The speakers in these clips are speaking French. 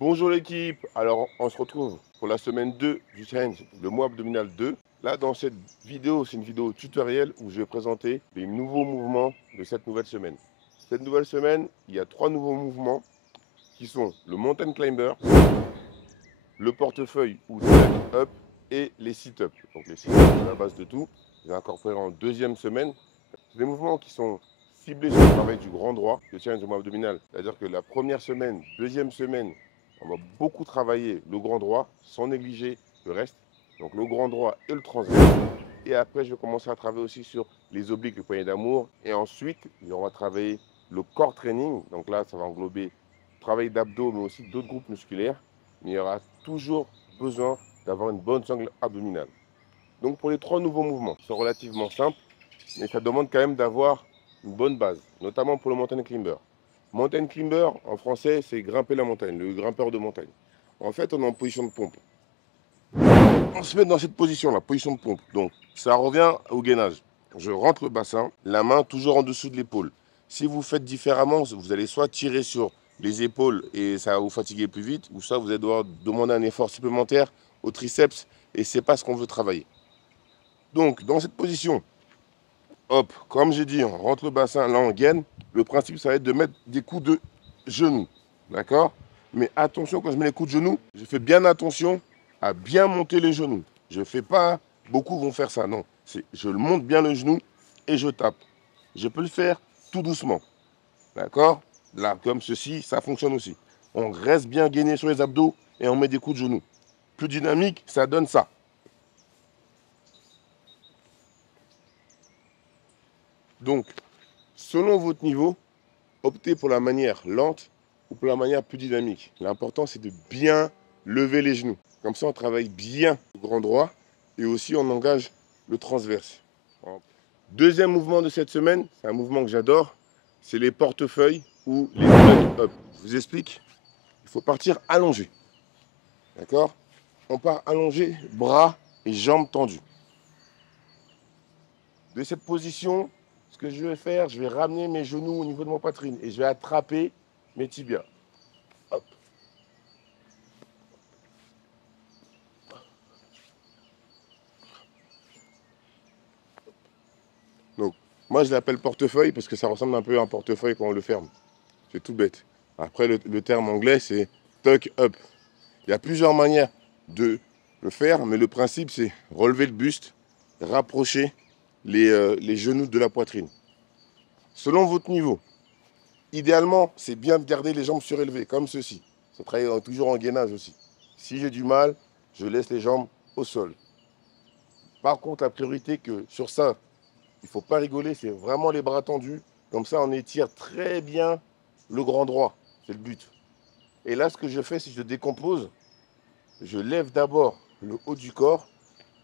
Bonjour l'équipe, alors on se retrouve pour la semaine 2 du challenge, le mois abdominal 2. Là dans cette vidéo, c'est une vidéo tutoriel où je vais présenter les nouveaux mouvements de cette nouvelle semaine. Cette nouvelle semaine, il y a 3 nouveaux mouvements qui sont le mountain climber, le portefeuille ou tuck up et les sit-up. Donc les sit-up c'est la base de tout, je vais incorporer en deuxième semaine. C'est des mouvements qui sont ciblés sur le travail du grand droit, le challenge du mois abdominal. C'est-à-dire que la première semaine, deuxième semaine, on va beaucoup travailler le grand droit sans négliger le reste. Donc le grand droit et le transverse. Et après, je vais commencer à travailler aussi sur les obliques, les poignées d'amour. Et ensuite, on va travailler le core training. Donc là, ça va englober travail d'abdos, mais aussi d'autres groupes musculaires. Mais il y aura toujours besoin d'avoir une bonne sangle abdominale. Donc pour les 3 nouveaux mouvements, qui sont relativement simples, mais ça demande quand même d'avoir une bonne base, notamment pour le mountain climber. Mountain climber, en français, c'est grimper la montagne, le grimpeur de montagne. En fait, on est en position de pompe. On se met dans cette position-là, position de pompe. Donc, ça revient au gainage. Je rentre le bassin, la main toujours en dessous de l'épaule. Si vous faites différemment, vous allez soit tirer sur les épaules et ça va vous fatiguer plus vite, ou soit vous allez devoir demander un effort supplémentaire au triceps et ce n'est pas ce qu'on veut travailler. Donc, dans cette position, hop, comme j'ai dit, on rentre le bassin, là on gaine. Le principe, ça va être de mettre des coups de genoux. D'accord? Mais attention, quand je mets les coups de genoux, je fais bien attention à bien monter les genoux. Je ne fais pas, beaucoup vont faire ça, non. Je monte bien le genou et je tape. Je peux le faire tout doucement. D'accord? Là, comme ceci, ça fonctionne aussi. On reste bien gainé sur les abdos et on met des coups de genoux. Plus dynamique, ça donne ça. Donc, selon votre niveau, optez pour la manière lente ou pour la manière plus dynamique. L'important, c'est de bien lever les genoux. Comme ça, on travaille bien le grand droit et aussi on engage le transverse. Deuxième mouvement de cette semaine, c'est un mouvement que j'adore, c'est les portefeuilles ou les tuck up. Je vous explique, il faut partir allongé. D'accord? On part allongé, bras et jambes tendues. De cette position, ce que je vais faire, je vais ramener mes genoux au niveau de mon poitrine et je vais attraper mes tibias. Hop. Donc, moi, je l'appelle portefeuille parce que ça ressemble un peu à un portefeuille quand on le ferme. C'est tout bête. Après, le terme anglais, c'est tuck up. Il y a plusieurs manières de le faire, mais le principe, c'est relever le buste, rapprocher les genoux de la poitrine. Selon votre niveau, idéalement, c'est bien de garder les jambes surélevées, comme ceci. Ça travaille toujours en gainage aussi. Si j'ai du mal, je laisse les jambes au sol. Par contre, la priorité que sur ça, il ne faut pas rigoler, c'est vraiment les bras tendus. Comme ça, on étire très bien le grand droit. C'est le but. Et là, ce que je fais, si je décompose, je lève d'abord le haut du corps.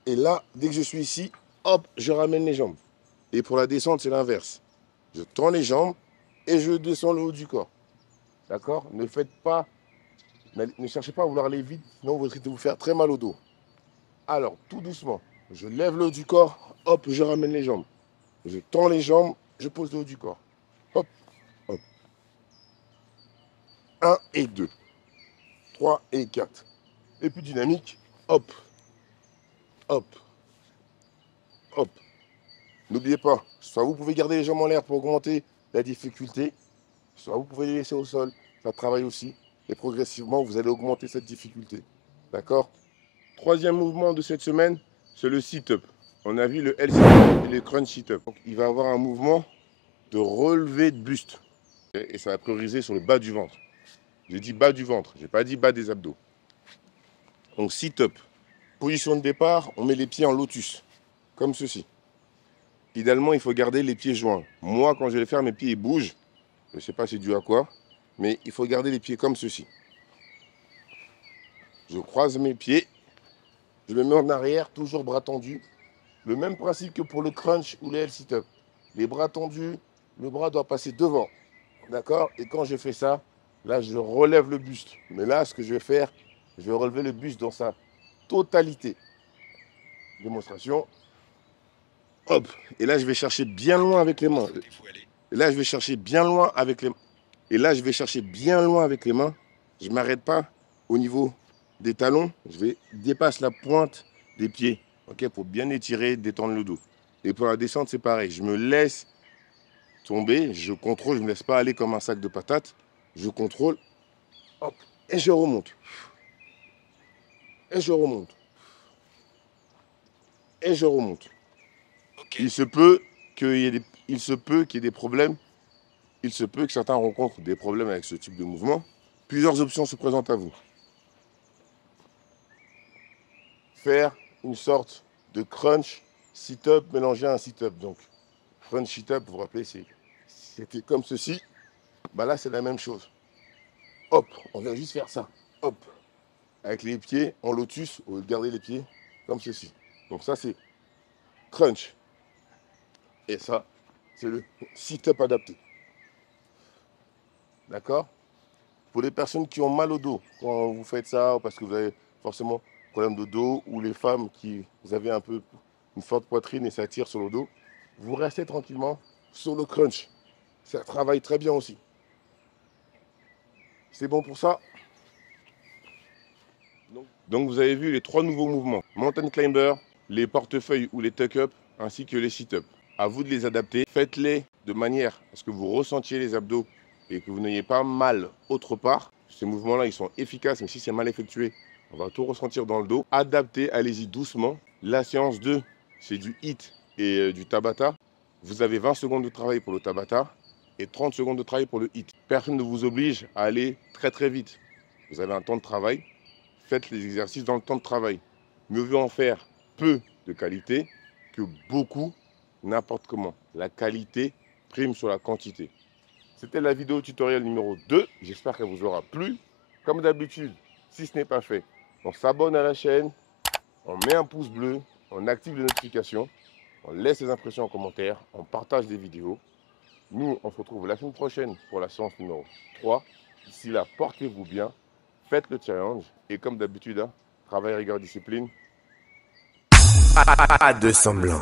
Et là, dès que je suis ici, hop, je ramène les jambes. Et pour la descente, c'est l'inverse. Je tends les jambes et je descends le haut du corps. D'accord? Ne faites pas, ne cherchez pas à vouloir aller vite, sinon vous risquez de vous faire très mal au dos. Alors, tout doucement, je lève le haut du corps, hop, je ramène les jambes. Je tends les jambes, je pose le haut du corps. Hop, hop. 1 et 2. 3 et 4. Et puis dynamique, hop, hop, hop. N'oubliez pas, soit vous pouvez garder les jambes en l'air pour augmenter la difficulté, soit vous pouvez les laisser au sol, ça travaille aussi. Et progressivement, vous allez augmenter cette difficulté. D'accord? Troisième mouvement de cette semaine, c'est le sit-up. On a vu le L-sit-up et le crunch sit-up. Donc, il va avoir un mouvement de relevé de buste. Et ça va prioriser sur le bas du ventre. J'ai dit bas du ventre, je n'ai pas dit bas des abdos. Donc sit-up. Position de départ, on met les pieds en lotus, comme ceci. Idéalement, il faut garder les pieds joints. Moi, quand je vais le faire, mes pieds ils bougent. Je ne sais pas c'est dû à quoi, mais il faut garder les pieds comme ceci. Je croise mes pieds, je me mets en arrière, toujours bras tendus. Le même principe que pour le crunch ou le sit-up. Les bras tendus, le bras doit passer devant. D'accord? Et quand je fais ça, là, je relève le buste. Mais là, ce que je vais faire, je vais relever le buste dans sa totalité. Démonstration. Hop. Et là, je vais chercher bien loin avec les mains. Et là, je vais chercher bien loin avec les mains. Et là, je vais chercher bien loin avec les mains. Je ne m'arrête pas. au niveau des talons, je dépasse la pointe des pieds, ok, pour bien étirer, détendre le dos. Et pour la descente, c'est pareil. Je me laisse tomber, je contrôle, je ne me laisse pas aller comme un sac de patates. Je contrôle, hop, et je remonte. Et je remonte. Et je remonte. Okay. Il se peut qu'il y ait des problèmes. Il se peut que certains rencontrent des problèmes avec ce type de mouvement. Plusieurs options se présentent à vous. Faire une sorte de crunch sit-up mélangé à un sit-up. Donc, crunch sit-up, vous vous rappelez, c'était comme ceci. Bah là, c'est la même chose. Hop, on vient juste faire ça. Hop, avec les pieds en lotus, au lieu de garder les pieds comme ceci. Donc ça, c'est crunch. Et ça, c'est le sit-up adapté. D'accord? Pour les personnes qui ont mal au dos, quand vous faites ça, parce que vous avez forcément problème de dos, ou les femmes qui vous avez un peu une forte poitrine et ça tire sur le dos, vous restez tranquillement sur le crunch. Ça travaille très bien aussi. C'est bon pour ça. Donc vous avez vu les 3 nouveaux mouvements. Mountain Climber, les portefeuilles ou les tuck-up, ainsi que les sit-up. À vous de les adapter. Faites-les de manière à ce que vous ressentiez les abdos et que vous n'ayez pas mal autre part. Ces mouvements-là, ils sont efficaces, mais si c'est mal effectué, on va tout ressentir dans le dos. Adaptez, allez-y doucement. La séance 2, c'est du HIIT et du Tabata. Vous avez 20 secondes de travail pour le Tabata et 30 secondes de travail pour le HIIT. Personne ne vous oblige à aller très très vite. Vous avez un temps de travail. Faites les exercices dans le temps de travail. Mieux vaut en faire peu de qualité que beaucoup n'importe comment. La qualité prime sur la quantité. C'était la vidéo tutoriel numéro 2. J'espère qu'elle vous aura plu. Comme d'habitude, si ce n'est pas fait, on s'abonne à la chaîne, on met un pouce bleu, on active les notifications, on laisse les impressions en commentaire, on partage des vidéos. Nous, on se retrouve la semaine prochaine pour la séance numéro 3. D'ici là, portez-vous bien, faites le challenge et comme d'habitude, hein, travail, rigueur, discipline. Pas de semblant.